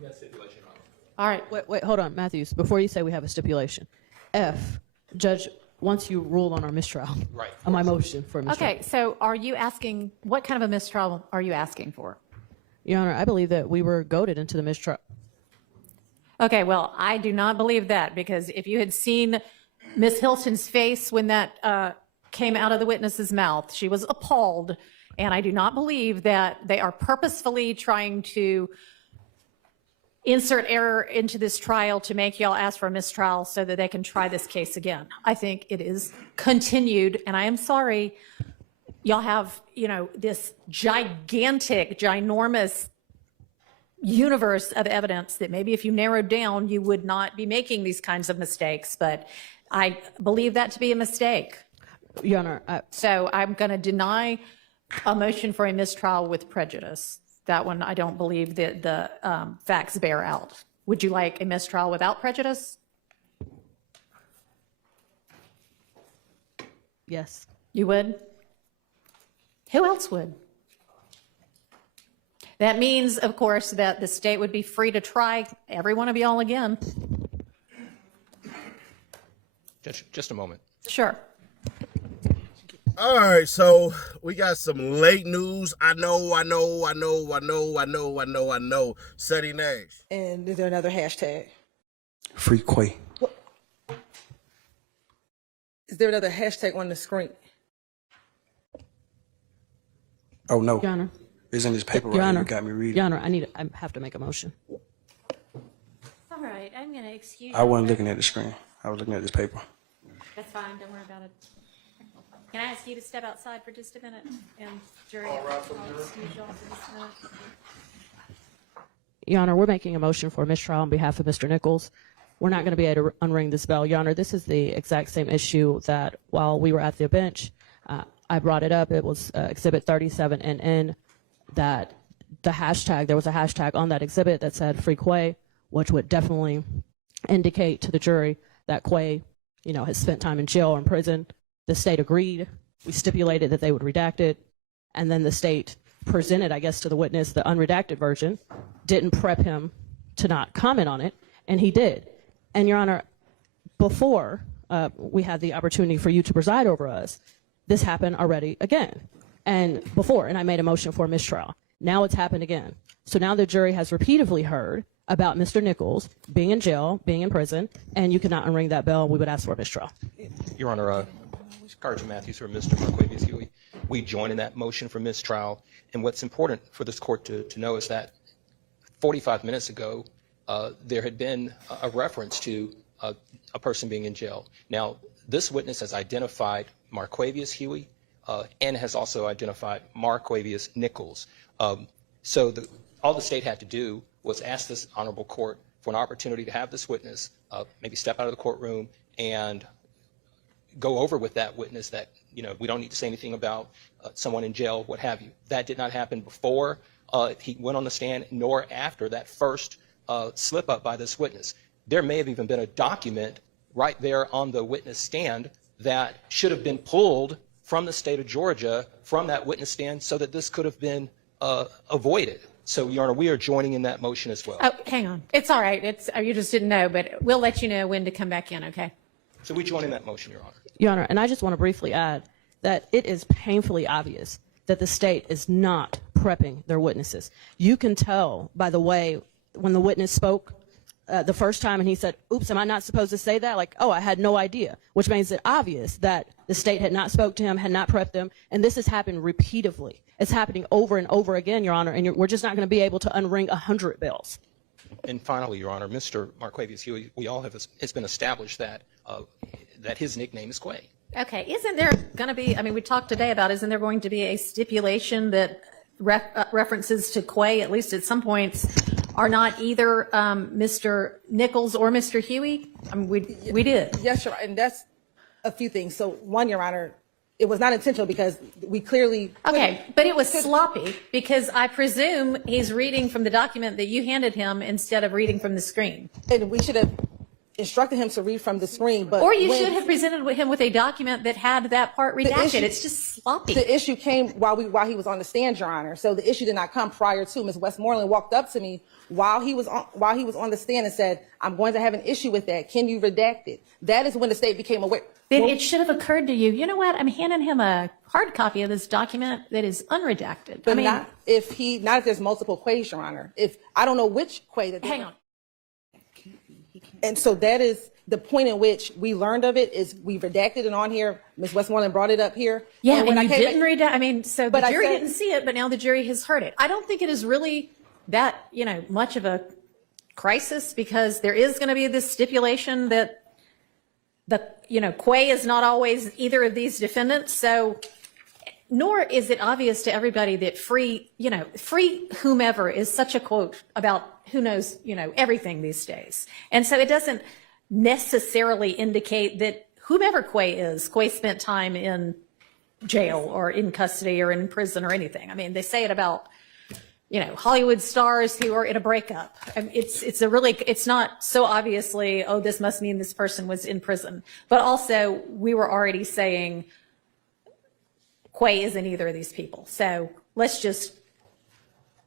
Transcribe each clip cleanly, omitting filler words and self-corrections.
Yes, stipulation. All right, wait, hold on, Matthews. Before you say we have a stipulation, F, Judge, once you rule on our mistrial, Right. on my motion for a mistrial. Okay, so are you asking, what kind of a mistrial are you asking for? Your Honor, I believe that we were goaded into the mistrial. Okay, well, I do not believe that, because if you had seen Ms. Hilton's face when that came out of the witness's mouth, she was appalled, and I do not believe that they are purposefully trying to insert error into this trial to make y'all ask for a mistrial so that they can try this case again. I think it is continued, and I am sorry, y'all have, you know, this gigantic, ginormous universe of evidence that maybe if you narrowed down, you would not be making these kinds of mistakes, but I believe that to be a mistake. Your Honor, So I'm going to deny a motion for a mistrial with prejudice. That one, I don't believe that the facts bear out. Would you like a mistrial without prejudice? yes. You would? Who else would? That means, of course, that the state would be free to try every one of y'all again. Just a moment. Sure. All right, so we got some late news. I know. Setting Nash. And is there another hashtag? Free Quay. Is there another hashtag on the screen? Oh, no. Your Honor. It's in this paper Your right here. Honor. You got me reading. Your Honor, I have to make a motion. All right, I'm going to excuse I wasn't looking at the screen. I was looking at this paper. That's fine, don't worry about it. Can I ask you to step outside for just a minute? And jury, I'll excuse y'all for just a minute. Your Honor, we're making a motion for a mistrial on behalf of Mr. Nichols. We're not going to be able to unring this bell. Your Honor, this is the exact same issue that while we were at the bench, I brought it up. It was Exhibit 37NN, that the hashtag, there was a hashtag on that exhibit that said Free Quay, which would definitely indicate to the jury that Quay, you know, has spent time in jail or in prison. The state agreed. We stipulated that they would redact it. And then the state presented, I guess, to the witness the unredacted version, didn't prep him to not comment on it, and he did. And, Your Honor, before we had the opportunity for you to preside over us, this happened already again. And before, and I made a motion for a mistrial. Now it's happened again. So now the jury has repeatedly heard about Mr. Nichols being in jail, being in prison, and you cannot unring that bell. We would ask for a mistrial. Your Honor, Sergeant Matthews or Mr. Marquavius Huey, we join in that motion for mistrial. And what's important for this court to know is that 45 minutes ago, there had been a reference to a person being in jail. Now, this witness has identified Marquavius Huey and has also identified Marquavius Nichols. So all the state had to do was ask this honorable court for an opportunity to have this witness maybe step out of the courtroom and go over with that witness that, you know, we don't need to say anything about someone in jail, what have you. That did not happen before he went on the stand, nor after that first slip up by this witness. There may have even been a document right there on the witness stand that should have been pulled from the state of Georgia from that witness stand so that this could have been avoided. So, Your Honor, we are joining in that motion as well. Oh, hang on. It's all right. It's you just didn't know, but we'll let you know when to come back in, okay? So we join in that motion, Your Honor. Your Honor, and I just want to briefly add that it is painfully obvious that the state is not prepping their witnesses. You can tell by the way when the witness spoke the first time and he said, oops, am I not supposed to say that? Like, oh, I had no idea, which makes it obvious that the state had not spoke to him, had not prepped them, and this has happened repeatedly. It's happening over and over again, Your Honor, and we're just not going to be able to unring 100 bells. And finally, Your Honor, Mr. Marquavius Huey, we all have, it's been established that that his nickname is Quay. Okay. Isn't there going to be, I mean, we talked today about, isn't there going to be a stipulation that references to Quay, at least at some points, are not either Mr. Nichols or Mr. Huey? I mean, we did. Yes, Your Honor, and that's a few things. So one, Your Honor, it was not intentional because we clearly... Okay, but it was sloppy because I presume he's reading from the document that you handed him instead of reading from the screen. And we should have, instructed him to read from the screen. But Or you when should have presented him with a document that had that part redacted. issue- It's just sloppy. the issue came while he was on the stand, Your Honor. So the issue did not come prior to. Ms. Westmoreland walked up to me while he was on the stand and said, "I'm going to have an issue with that. Can you redact it?" That is when the state became aware. Then it should have occurred to you, you know what, I'm handing him a hard copy of this document that is unredacted. But not if there's multiple quays, Your Honor. If I don't know which quay that. Hang on. And so that is the point in which we learned of it, is we redacted it on here. Ms. Westmoreland brought it up here. Yeah, when and you I came didn't read it. So the But I jury said- didn't see it, but now the jury has heard it. I don't think it is really that, much of a crisis, because there is going to be this stipulation that Quay is not always either of these defendants. So, nor is it obvious to everybody that free whomever is such a quote about who knows, everything these days. And so it doesn't necessarily indicate that whomever Quay spent time in jail or in custody or in prison or anything. I mean, they say it about, Hollywood stars who are in a breakup. I mean, it's not so obviously, oh, this must mean this person was in prison. But also, we were already saying Quay isn't either of these people. So let's just,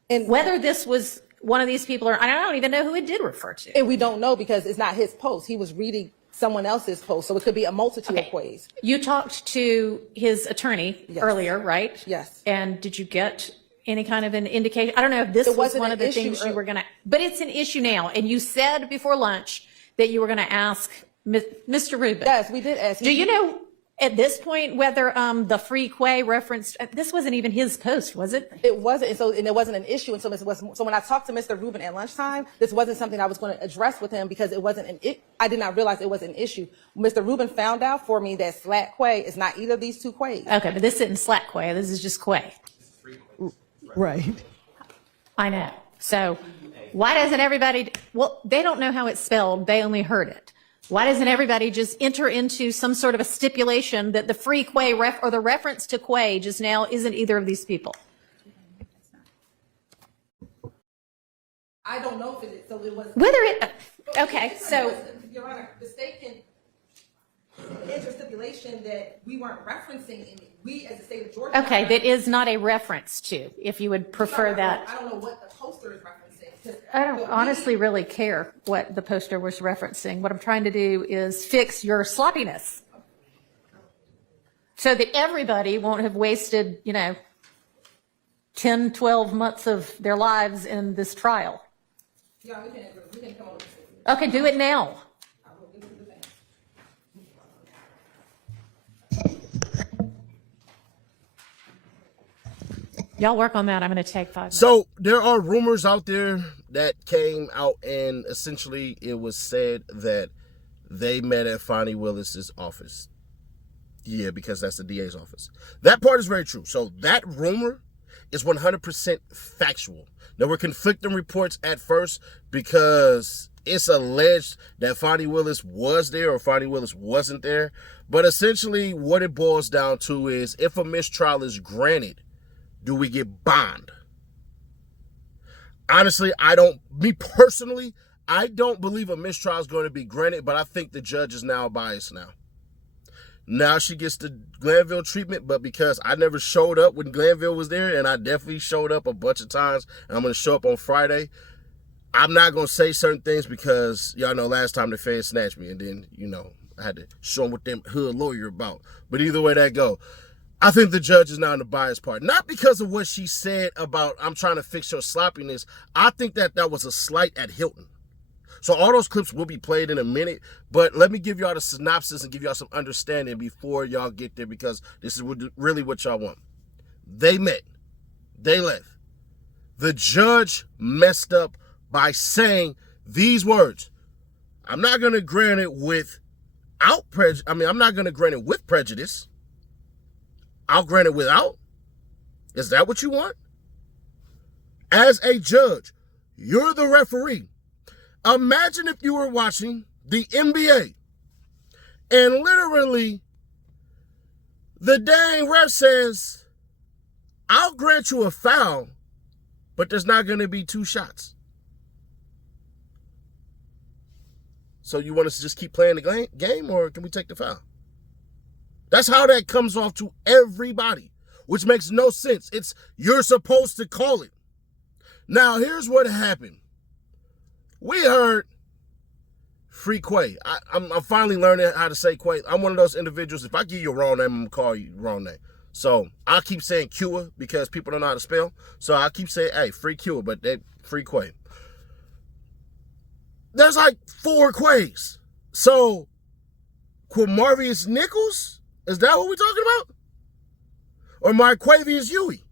And whether this was one of these people or I don't even know who it did refer to. And we don't know because it's not his post. He was reading someone else's post. So it could be a multitude of quays. You talked to his attorney earlier, right? Yes. And did you get any kind of an indication? I don't know if this was wasn't one an of the issue things you were going to, but it's an issue now. And you said before lunch that you were going to ask Mr. Rubin. Yes, we did ask. Do you know at this point whether the free Quay referenced, this wasn't even his post, was it? It wasn't. And it wasn't an issue until so when I talked to Mr. Rubin at lunchtime, this wasn't something I was going to address with him because it wasn't I did not realize it was an issue. Mr. Rubin found out for me that Slat Quay is not either of these two quays. Okay, but this isn't Slat Quay. This is just Quay. Right. I know. So why doesn't everybody, well, they don't know how it's spelled. They only heard it. Why doesn't everybody just enter into some sort of a stipulation that the free Quay or the reference to Quay just now isn't either of these people? I don't know if it is. So it was. Whether it, okay, so. Your Honor, the state can enter stipulation that we weren't referencing we as the state of Georgia. Okay, that is not a reference to, if you would prefer that. I don't know what the poster is referencing. I don't honestly really care what the poster was referencing. What I'm trying to do is fix your sloppiness so that everybody won't have wasted, 10, 12 months of their lives in this trial. Yeah, we can come up with it. Okay, do it now. Y'all work on that. I'm going to take 5 minutes. So there are rumors out there that came out, and essentially it was said that they met at Fonnie Willis's office. Yeah, because that's the DA's office. That part is very true. So that rumor is 100% factual. There were conflicting reports at first because it's alleged that Fonnie Willis was there or Fonnie Willis wasn't there. But essentially what it boils down to is if a mistrial is granted, do we get bond? Honestly, I don't believe a mistrial is going to be granted, but I think the judge is now biased now. Now she gets the Glanville treatment, but because I never showed up when Glanville was there, and I definitely showed up a bunch of times, and I'm going to show up on Friday, I'm not going to say certain things because y'all know last time the feds snatched me, and then, I had to show them what them hood lawyer about. But either way that go, I think the judge is now in the biased part. Not because of what she said about, I'm trying to fix your sloppiness. I think that was a slight at Hilton. So all those clips will be played in a minute, but let me give y'all the synopsis and give y'all some understanding before y'all get there, because this is really what y'all want. They met. They left. The judge messed up by saying these words. I'm not going to grant it without prejudice. I'm not going to grant it with prejudice. I'll grant it without. Is that what you want? As a judge, you're the referee. Imagine if you were watching the NBA and literally the dang ref says, I'll grant you a foul, but there's not going to be 2 shots. So you want us to just keep playing the game, or can we take the foul? That's how that comes off to everybody, which makes no sense. It's you're supposed to call it. Now, here's what happened. We heard Free Quay. I'm finally learning how to say Quay. I'm one of those individuals, if I give you a wrong name, I'm going to call you the wrong name. So I keep saying Kua because people don't know how to spell. So I keep saying, hey, Free Kua, but they Free Quay. There's like 4 Quays. So Quamarvius Nichols? Is that what we're talking about? Or Marquavius Huey?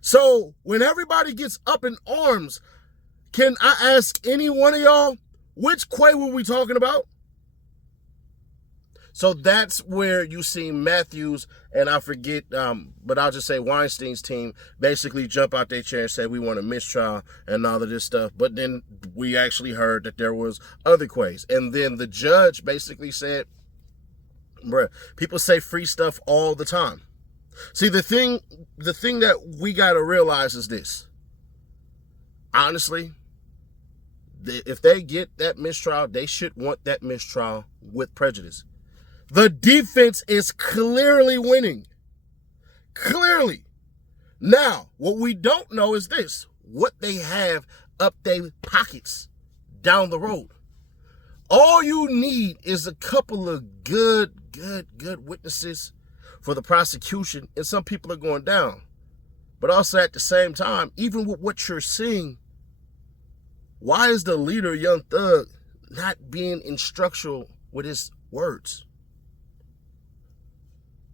So when everybody gets up in arms, can I ask any one of y'all, which Quay were we talking about? So that's where you see Matthews, and I forget, but I'll just say Weinstein's team basically jump out their chair and say we want a mistrial and all of this stuff. But then we actually heard that there was other Quays. And then the judge basically said, bruh, people say free stuff all the time. See, the thing that we got to realize is this. Honestly, if they get that mistrial, they should want that mistrial with prejudice. The defense is clearly winning. Clearly. Now, what we don't know is this. What they have up their pockets down the road. All you need is a couple of good witnesses for the prosecution, and some people are going down. But also at the same time, even with what you're seeing, why is the leader, Young Thug, not being instructional with his words?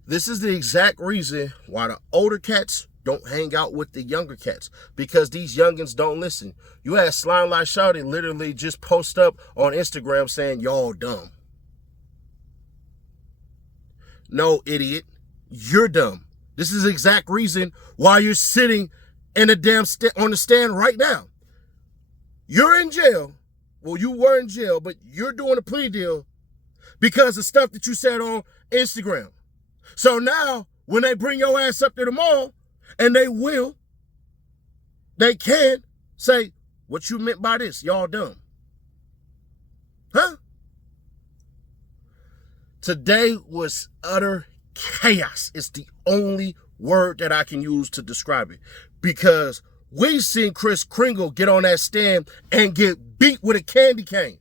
This is the exact reason why the older cats don't hang out with the younger cats, because these youngins don't listen. You had Slime Like Shouty literally just post up on Instagram saying, y'all dumb. No, idiot. You're dumb. This is the exact reason why you're sitting in a damn on the stand right now. You're in jail. Well, you were in jail, but you're doing a plea deal because of stuff that you said on Instagram. So now, when they bring your ass up to the mall, and they can say, what you meant by this, y'all dumb. Huh? Today was utter chaos. It's the only word that I can use to describe it. Because we seen Chris Kringle get on that stand and get beat with a candy cane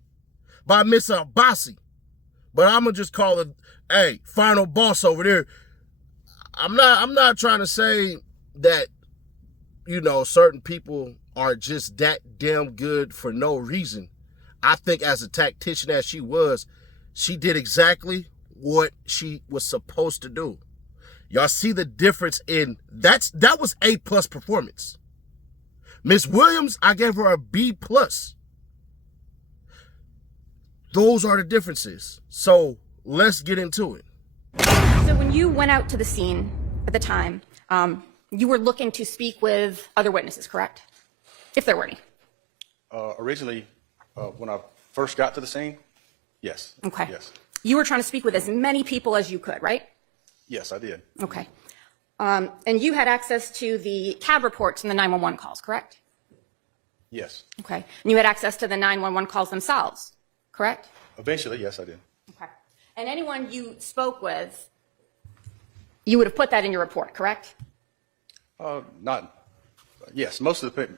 by Miss Abbasi. But I'm going to just call it, hey, final boss over there. I'm not trying to say that, certain people are just that damn good for no reason. I think as a tactician as she was, she did exactly what she was supposed to do. Y'all see the difference in that was A+ performance. Miss Williams, I gave her a B+. Those are the differences. So let's get into it. So when you went out to the scene at the time, you were looking to speak with other witnesses, correct? If there were any. Originally, when I first got to the scene, yes. Okay. Yes. You were trying to speak with as many people as you could, right? Yes, I did. Okay. And you had access to the cab reports and the 911 calls, correct? Yes. Okay. And you had access to the 911 calls themselves, correct? Eventually, yes, I did. Okay. And anyone you spoke with, you would have put that in your report, correct? Yes, most of the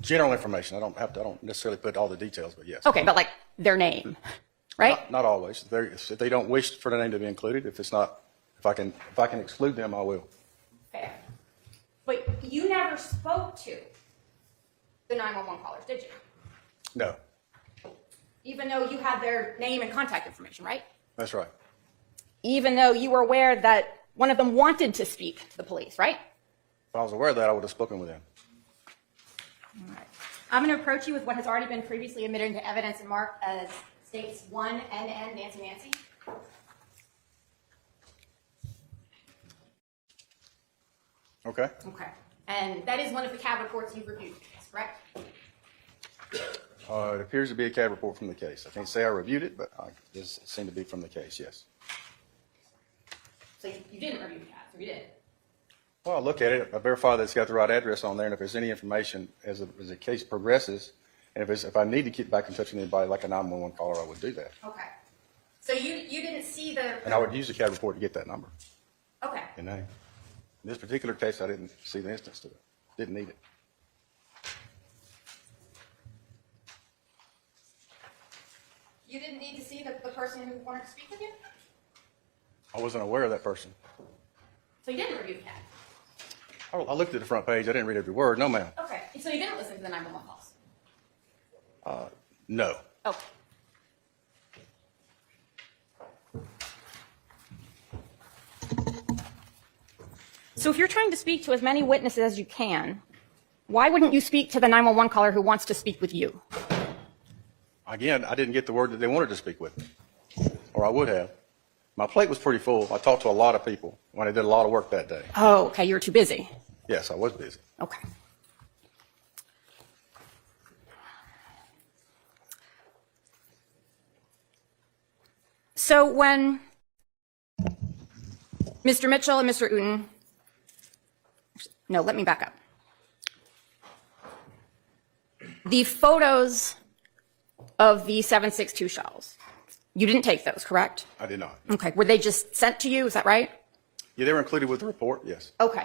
general information. I don't necessarily put all the details, but yes. Okay, but like their name, right? Not always. If they don't wish for their name to be included, if I can exclude them, I will. Fair. But you never spoke to the 911 callers, did you? No, Even though you had their name and contact information, right? that's right. Even though you were aware that one of them wanted to speak to the police, right? If I was aware of that, I would have spoken with them. All right. I'm going to approach you with what has already been previously admitted into evidence and marked as states 1 NN Nancy. Okay. Okay. And that is one of the cab reports you've reviewed, correct? It appears to be a CAD report from the case. I can't say I reviewed it, but it seemed to be from the case, yes. So you didn't review the cab, so you did. Well, I'll look at it. I verify that it's got the right address on there, and if there's any information as the case progresses And if I need to get back in touch with anybody like a 911 caller, I would do that. Okay. So you didn't see the... And I would use the CAD report to get that number Okay. and name. In this particular case, I didn't see the instance to it. Didn't need it. You didn't need to see the person who wanted to speak with you? I wasn't aware of that person. So you didn't review the CAD? I looked at the front page. I didn't read every word. No, ma'am. Okay. So you didn't listen to the 911 calls? No. Okay. So if you're trying to speak to as many witnesses as you can, why wouldn't you speak to the 911 caller who wants to speak with you? Again, I didn't get the word that they wanted to speak with me, or I would have. My plate was pretty full. I talked to a lot of people when I did a lot of work that day. Oh, okay. You were too busy. Yes, I was busy. Okay. So when Mr. Mitchell and Mr. Uten, no, let me back up. The photos of the 7.62 shells, you didn't take those, correct? I did not. Okay. Were they just sent to you? Is that right? Yeah, they were included with the report, yes. Okay.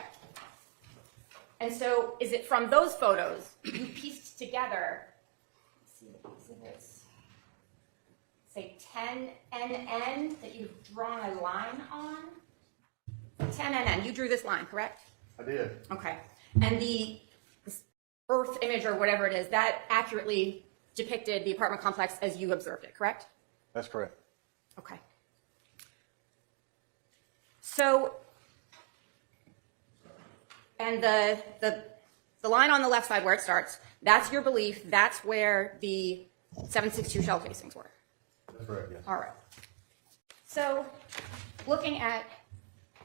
And so is it from those photos you pieced together, let's see, exhibits, say 10NN that you've drawn a line on? 10NN, you drew this line, correct? I did. Okay. And this Earth image or whatever it is, that accurately depicted the apartment complex as you observed it, correct? That's correct. Okay. So, and the line on the left side where it starts, that's your belief, that's where the 7.62 shell casings were? That's correct, yes. All right. So, looking at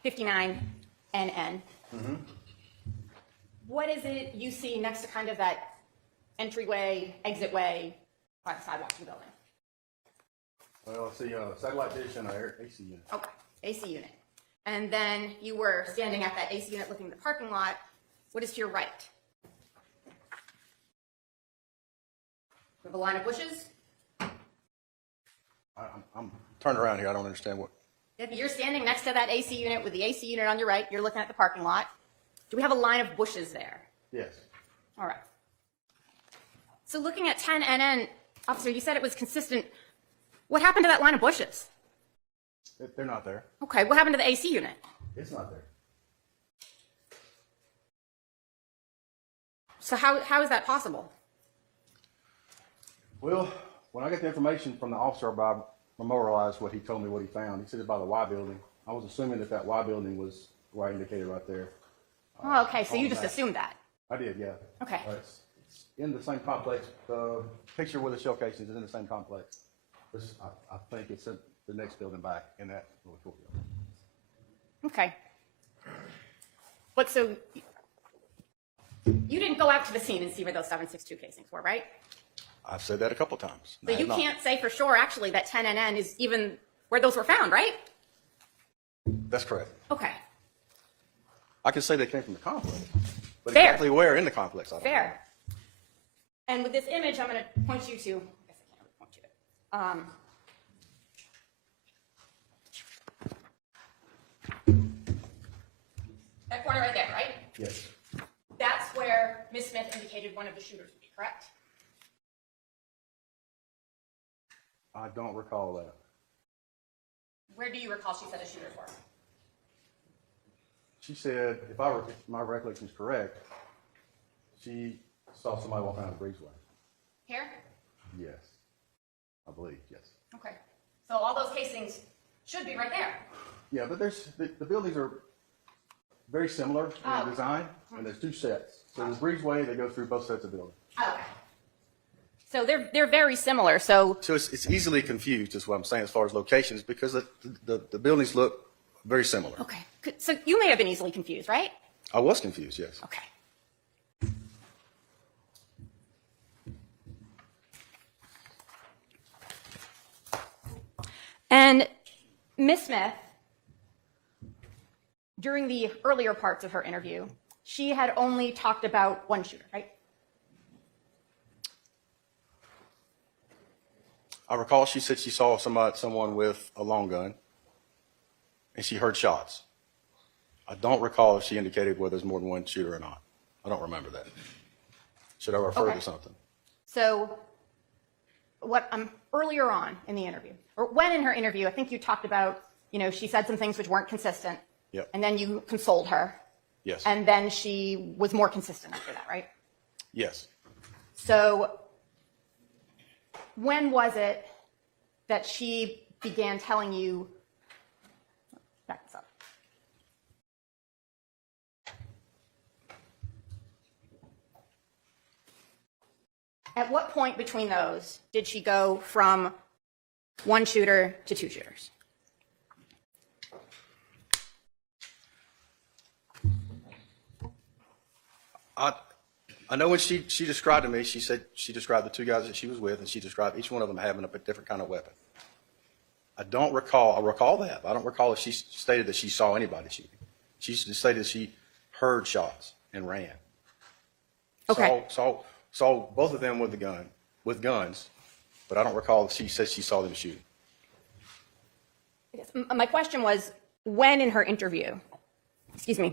59NN, what is it you see next to kind of that entryway, exitway, by the sidewalk to the building? Well, I see a satellite dish and an AC unit. Okay, AC unit. And then you were standing at that AC unit looking at the parking lot. What is to your right? We have a line of bushes. I'm turned around here. I don't understand what. If you're standing next to that AC unit with the AC unit on your right, you're looking at the parking lot. Do we have a line of bushes there? Yes. All right. So looking at 10NN, officer, you said it was consistent. What happened to that line of bushes? They're not there. Okay, what happened to the AC unit? It's not there. So how is that possible? Well, when I got the information from the officer, I memorialized what he told me, what he found. He said it's by the Y building. I was assuming that Y building was where I indicated right there. Oh, okay, so you on just that. assumed that. I did, yeah. Okay. It's in the same complex. The picture where the shell casings is in the same complex. I think it's in the next building back in that little courtyard. Okay. But so you didn't go out to the scene and see where those 7.62 casings were, right? I've said that a couple times. So you can't say for sure, actually, that 10NN is even where those were found, right? That's correct. Okay. I can say they came from the complex, but Fair. exactly where in the complex, I don't know. Fair. And with this image, I'm going to point you to, I guess I can't really point to it. That corner right there, right? Yes. That's where Ms. Smith indicated one of the shooters would be, correct? I don't recall that. Where do you recall she said the shooters were? She said, if my recollection is correct, she saw somebody walking out of the breezeway. Here? Yes. I believe, yes. Okay. So all those casings should be right there. Yeah, but the buildings are very similar Oh. in design, and there's two sets. So there's breezeway that goes through both sets of buildings. Okay. So they're very similar. So So it's easily confused, is what I'm saying, as far as locations, because the buildings look very similar. okay. So you may have been easily confused, right? I was confused, yes. Okay. And Ms. Smith, during the earlier parts of her interview, she had only talked about one shooter, right? I recall she said she saw someone with a long gun, and she heard shots. I don't recall if she indicated whether there's more than one shooter or not. I don't remember that. Should I refer Okay. to something? So what earlier on in the interview, or when in her interview, I think you talked about, she said some things which weren't consistent. Yep. And then you consoled her. Yes. And then she was more consistent after that, right? Yes. So when was it that she began telling you, back this up. At what point between those did she go from one shooter to two shooters? I know when she described to me, she said she described the two guys that she was with, and she described each one of them having a different kind of weapon. I recall that. I don't recall if she stated that she saw anybody shooting. She stated that she heard shots and ran. Okay. Saw both of them with guns, but I don't recall if she said she saw them shooting. My question was, when in her interview,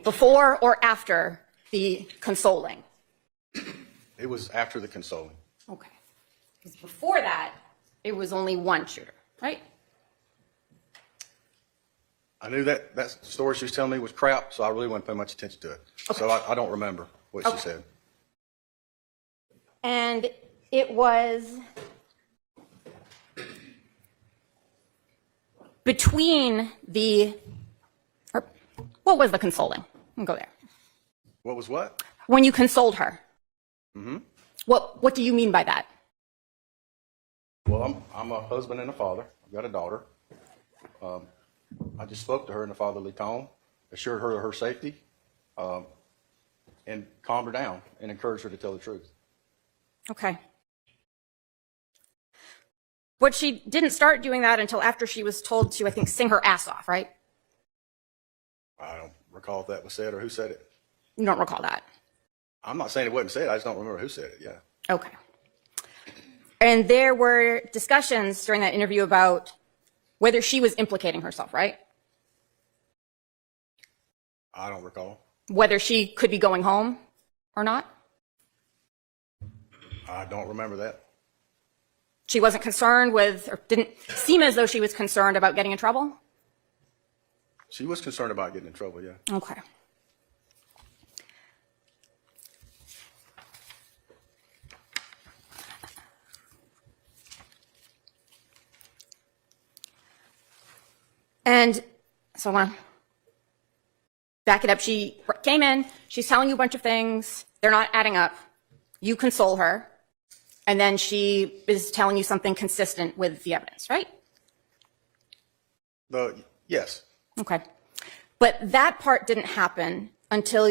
before or after the consoling? It was after the consoling. Okay. Because before that, it was only one shooter, right? I knew that story she was telling me was crap, so I really wasn't paying much attention to it. Okay. So I don't remember what she said. And it was between what was the consoling? We'll go there. What was what? When you consoled her. Mm-hmm. What do you mean by that? Well, I'm a husband and a father. I've got a daughter. I just spoke to her in a fatherly tone, assured her of her safety, and calmed her down and encouraged her to tell the truth. Okay. But she didn't start doing that until after she was told to, I think, sing her ass off, right? I don't recall if that was said or who said it. You don't recall that? I'm not saying it wasn't said. I just don't remember who said it. Yeah. Okay. And there were discussions during that interview about whether she was implicating herself, right? I don't recall. Whether she could be going home or not? I don't remember that. She wasn't concerned with, or didn't seem as though she was concerned about getting in trouble? She was concerned about getting in trouble, yeah. Okay. And so I want to back it up. She came in, she's telling you a bunch of things, they're not adding up. You console her, and then she is telling you something consistent with the evidence, right? Yes. Okay. But that part didn't happen until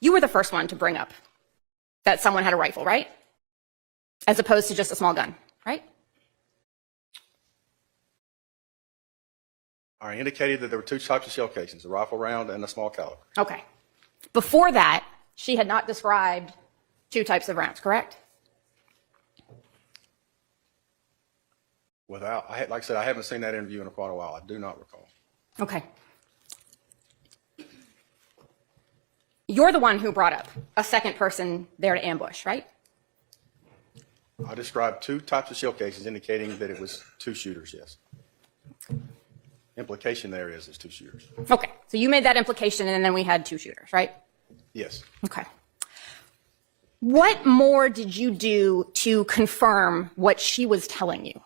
you were the first one to bring up that someone had a rifle, right? As opposed to just a small gun, right? I indicated that there were two types of shell casings, a rifle round and a small caliber. Okay. Before that, she had not described two types of rounds, correct? Like I said, I haven't seen that interview in quite a while. I do not recall. Okay. You're the one who brought up a second person there to ambush, right? I described two types of shell casings indicating that it was two shooters, yes. Implication there is it's two shooters. Okay. So you made that implication, and then we had two shooters, right? Yes. Okay. What more did you do to confirm what she was telling you?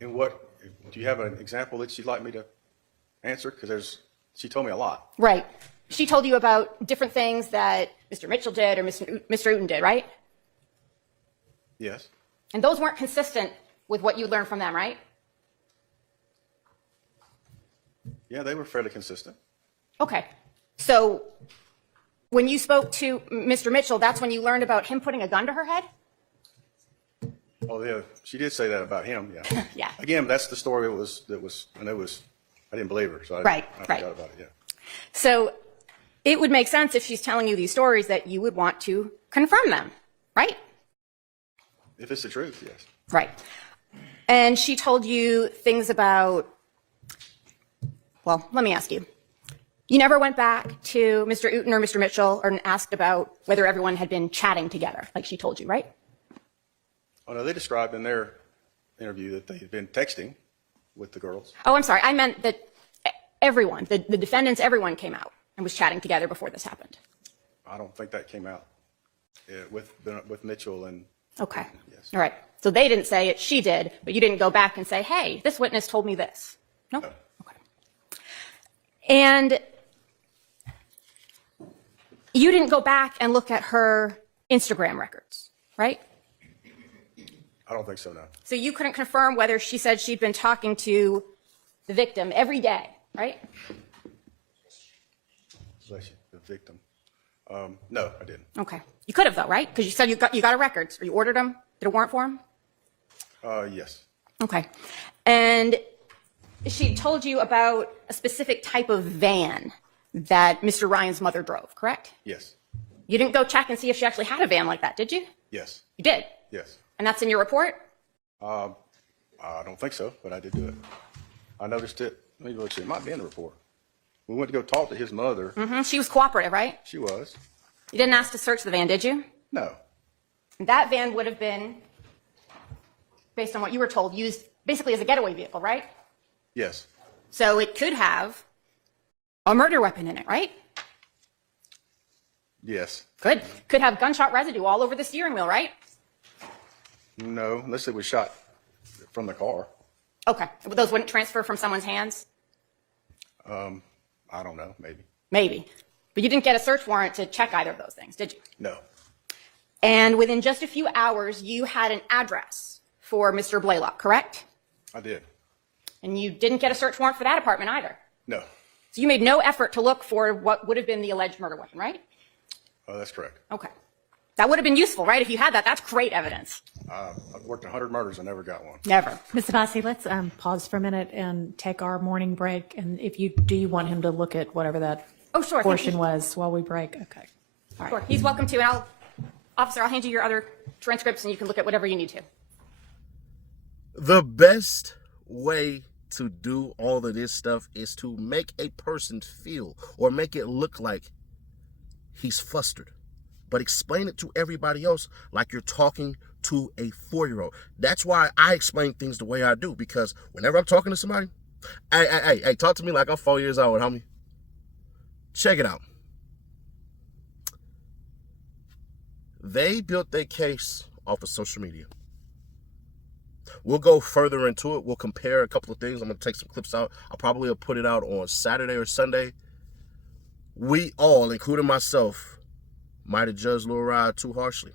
And do you have an example that you'd like me to answer? Because she told me a lot. Right. She told you about different things that Mr. Mitchell did or Mr. Uten did, right? Yes. And those weren't consistent with what you learned from them, right? Yeah, they were fairly consistent. Okay. So when you spoke to Mr. Mitchell, that's when you learned about him putting a gun to her head? Oh, yeah, she did say that about him, yeah. Yeah. Again, that's the story and I didn't believe her, so I Right. forgot about it, yeah. So it would make sense if she's telling you these stories that you would want to confirm them, right? If it's the truth, yes. Right. And she told you things about, well, let me ask you. You never went back to Mr. Uten or Mr. Mitchell and asked about whether everyone had been chatting together, like she told you, right? Oh, no, they described in their interview that they had been texting with the girls. Oh, I'm sorry. I meant that everyone, the defendants, everyone came out and was chatting together before this happened. I don't think that came out with Mitchell and. Okay. Yes. All right. So they didn't say it, she did, but you didn't go back and say, hey, this witness told me this. No? No. Okay. And you didn't go back and look at her Instagram records, right? I don't think so, no. So you couldn't confirm whether she said she'd been talking to the victim every day, right? The victim. No, I didn't. Okay. You could have though, right? Because you said you got her records, or you ordered them, did a warrant for them? Yes. Okay. And she told you about a specific type of van that Mr. Ryan's mother drove, correct? Yes. You didn't go check and see if she actually had a van like that, did you? Yes. You did? Yes. And that's in your report? I don't think so, but I did do it. I noticed it. Let me look. It might be in the report. We went to go talk to his mother. Mm-hmm. She was cooperative, right? She was. You didn't ask to search the van, did you? No. That van would have been, based on what you were told, used basically as a getaway vehicle, right? Yes. So it could have a murder weapon in it, right? Yes. Good. Could have gunshot residue all over the steering wheel, right? No, unless it was shot from the car. Okay. Those wouldn't transfer from someone's hands? I don't know. Maybe. Maybe. But you didn't get a search warrant to check either of those things, did you? No. And within just a few hours, you had an address for Mr. Blaylock, correct? I did. And you didn't get a search warrant for that apartment either. No. So you made no effort to look for what would have been the alleged murder weapon, right? Oh, that's correct. Okay. That would have been useful, right? If you had that, that's great evidence. I've worked 100 murders. I never got one. Never. Ms. Abbasi, let's pause for a minute and take our morning break. And if you want him to look at whatever that Oh, sure. portion was while we break. Okay. All right. Sure. He's welcome to. And Officer, I'll hand you your other transcripts and you can look at whatever you need to. The best way to do all of this stuff is to make a person feel or make it look like he's flustered, but explain it to everybody else like you're talking to a 4-year-old. That's why I explain things the way I do, because whenever I'm talking to somebody, hey, talk to me like I'm 4 years old, homie. Check it out. They built their case off of social media. We'll go further into it. We'll compare a couple of things. I'm going to take some clips out. I'll probably put it out on Saturday or Sunday. We all, including myself, might have judged Lil Rod too harshly.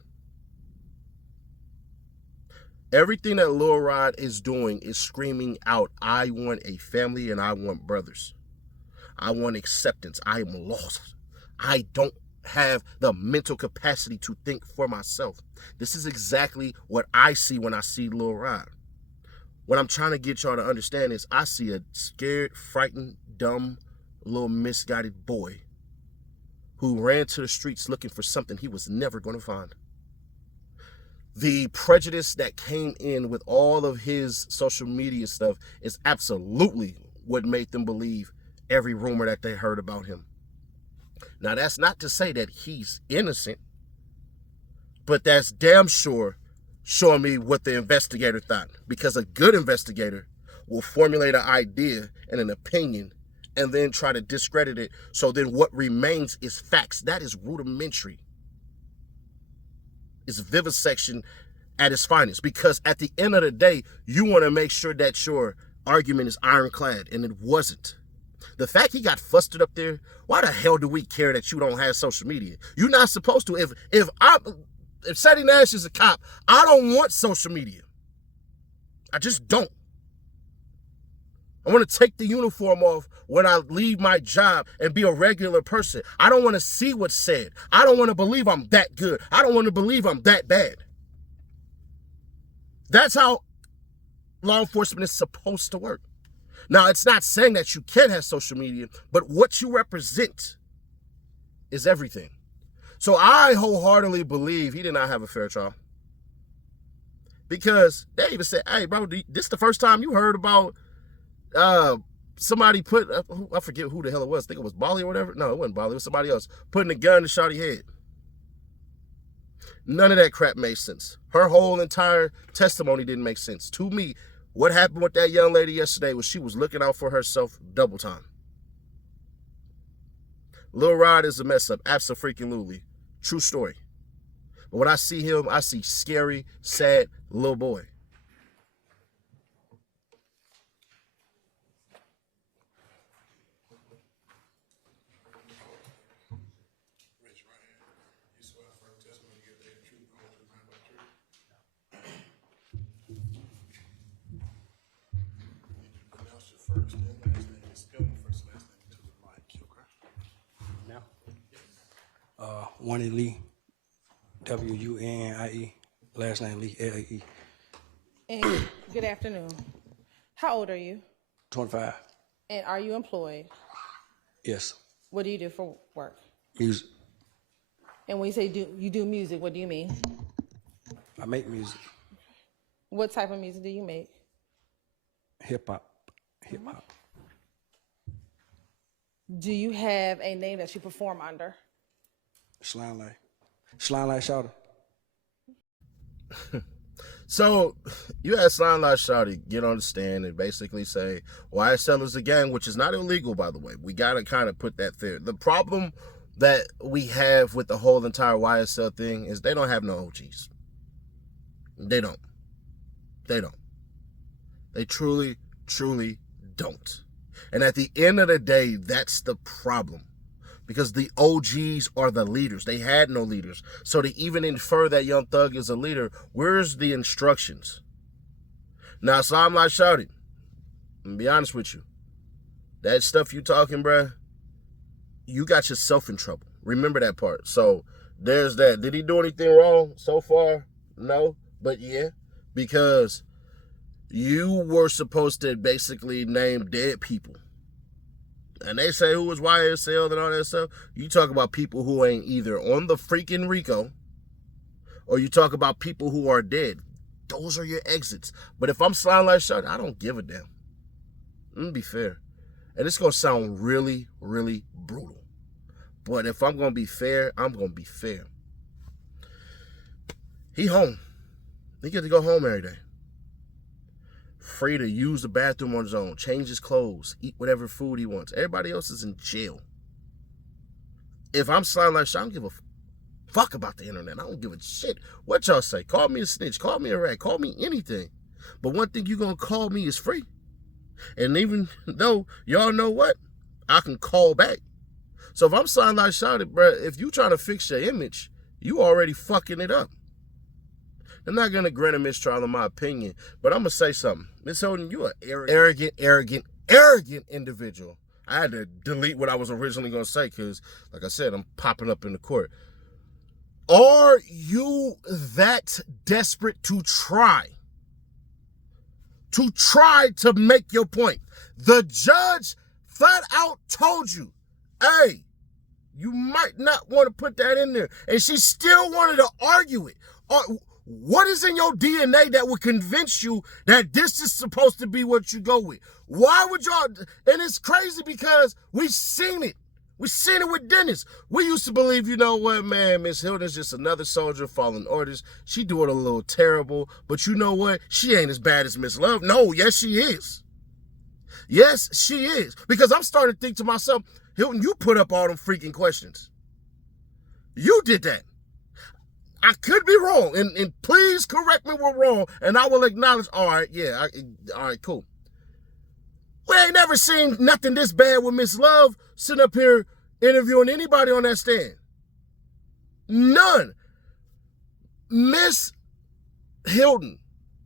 Everything that Lil Rod is doing is screaming out, I want a family and I want brothers. I want acceptance. I am lost. I don't have the mental capacity to think for myself. This is exactly what I see when I see Lil Rod. What I'm trying to get y'all to understand is I see a scared, frightened, dumb, little misguided boy who ran to the streets looking for something he was never going to find. The prejudice that came in with all of his social media stuff is absolutely what made them believe every rumor that they heard about him. Now, that's not to say that he's innocent, but that's damn sure showing me what the investigator thought, because a good investigator will formulate an idea and an opinion and then try to discredit it, so then what remains is facts. That is rudimentary. It's vivisection at its finest, because at the end of the day, you want to make sure that your argument is ironclad, and it wasn't. The fact he got flustered up there, why the hell do we care that you don't have social media? You're not supposed to. If Sadie Nash is a cop, I don't want social media. I just don't. I want to take the uniform off when I leave my job and be a regular person. I don't want to see what's said. I don't want to believe I'm that good. I don't want to believe I'm that bad. That's how law enforcement is supposed to work. Now, it's not saying that you can't have social media, but what you represent is everything. So I wholeheartedly believe he did not have a fair trial. Because they even said, hey, bro, this is the first time you heard about somebody put, I forget who the hell it was. I think it was Bali or whatever. No, it wasn't Bali. It was somebody else putting a gun to Shawty's head. None of that crap made sense. Her whole entire testimony didn't make sense. To me, what happened with that young lady yesterday was she was looking out for herself double time. Lil Rod is a mess up. Abso-freaking-lutely. True story. But when I see him, I see scary, sad little boy. Wunnie Lee, W-U-N-I-E, last name Lee, L-A-E. And good afternoon. How old are you? 25, And are you employed? yes, What do you do for work? music. And when you say you do music, what do you mean? I make music, What type of music do you make? hip-hop. Do you have a name that you perform under? Slime like Shawty. So you had Slime Like Shawty get on the stand and basically say YSL is a gang, which is not illegal, by the way. We got to kind of put that there. The problem that we have with the whole entire YSL thing is they don't have no OGs. They don't. They truly, truly don't. And at the end of the day, that's the problem. Because the OGs are the leaders. They had no leaders. So to even infer that Young Thug is a leader, where's the instructions? Now, Slime Like Shawty, I'm gonna be honest with you. That stuff you talking, bruh, you got yourself in trouble. Remember that part. So there's that. Did he do anything wrong so far? No. But yeah, because you were supposed to basically name dead people. And they say who was YSL and all that stuff. You talk about people who ain't either on the freaking RICO or you talk about people who are dead. Those are your exits. But if I'm Slime Like Shawty, I don't give a damn. I'm gonna be fair. And it's gonna sound really, really brutal. But if I'm gonna be fair, I'm gonna be fair. He home. He get to go home every day. Free to use the bathroom on his own, change his clothes, eat whatever food he wants. Everybody else is in jail. If I'm Slime Like Shawty, I don't give a fuck about the internet. I don't give a shit what y'all say. Call me a snitch, call me a rat, call me anything. But one thing you're gonna call me is free. And even though y'all know what, I can call back. So if I'm Slime Like Shawty, bruh, if you trying to fix your image, you already fucking it up. I'm not going to grant a mistrial in my opinion, but I'm going to say something. Ms. Holden, you are arrogant individual. I had to delete what I was originally going to say because, like I said, I'm popping up in the court. Are you that desperate to try to make your point? The judge flat out told you, hey, you might not want to put that in there. And she still wanted to argue it. What is in your DNA that would convince you that this is supposed to be what you go with? Why would y'all? And it's crazy because we've seen it. We've seen it with Dennis. We used to believe, you know what, man, Miss Hilda's just another soldier following orders. She doing a little terrible, but you know what? She ain't as bad as Miss Love. No, yes, she is. Yes, she is. Because I'm starting to think to myself, Hilton, you put up all them freaking questions. You did that. I could be wrong, and please correct me when we're wrong, and I will acknowledge, all right, yeah, all right, cool. We ain't never seen nothing this bad with Miss Love sitting up here interviewing anybody on that stand. None. Miss Hilton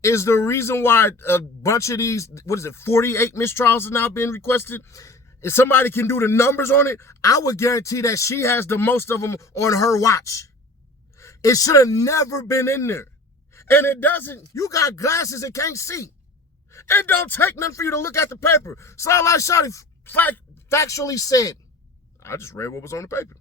is the reason why a bunch of these, 48 mistrials are now being requested. If somebody can do the numbers on it, I would guarantee that she has the most of them on her watch. It should have never been in there. And it doesn't, you got glasses and can't see. It don't take nothing for you to look at the paper. Slide Shawty factually said, I just read what was on the paper.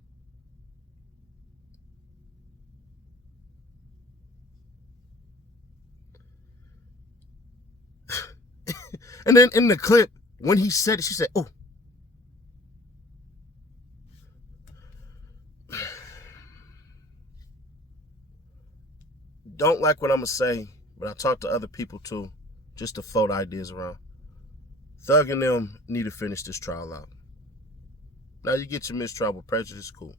And then in the clip, when he said it, she said, oh. Don't like what I'm going to say, but I talked to other people too, just to float ideas around. Thug and them need to finish this trial out. Now, you get your mistrial with prejudice, cool.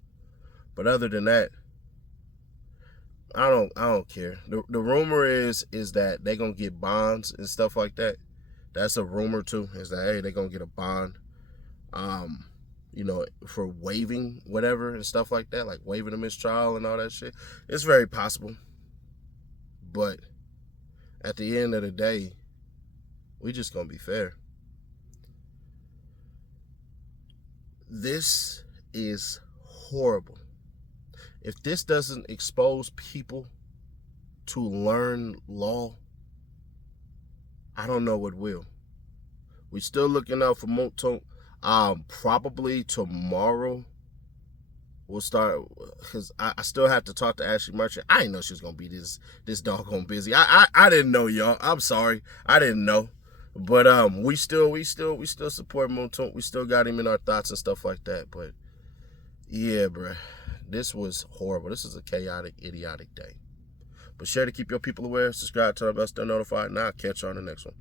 But other than that, I don't care. The rumor is that they're going to get bonds and stuff like that. That's a rumor too, is that, hey, they're going to get a bond, you know, for waiving whatever and stuff like that, like waiving a mistrial and all that shit. It's very possible. But at the end of the day, we just going to be fair. This is horrible. If this doesn't expose people to learn law, I don't know what will. We still looking out for Moton. Probably tomorrow we'll start, because I still have to talk to Ashley Merchant. I didn't know she was gonna be this doggone busy. I didn't know, y'all. I'm sorry, I didn't know. But we still support Moton. We still got him in our thoughts and stuff like that. But yeah, bruh, this was horrible. This is a chaotic, idiotic day. But share to keep your people aware. Subscribe, turn on bell, stay notified. Now I'll catch you on the next one.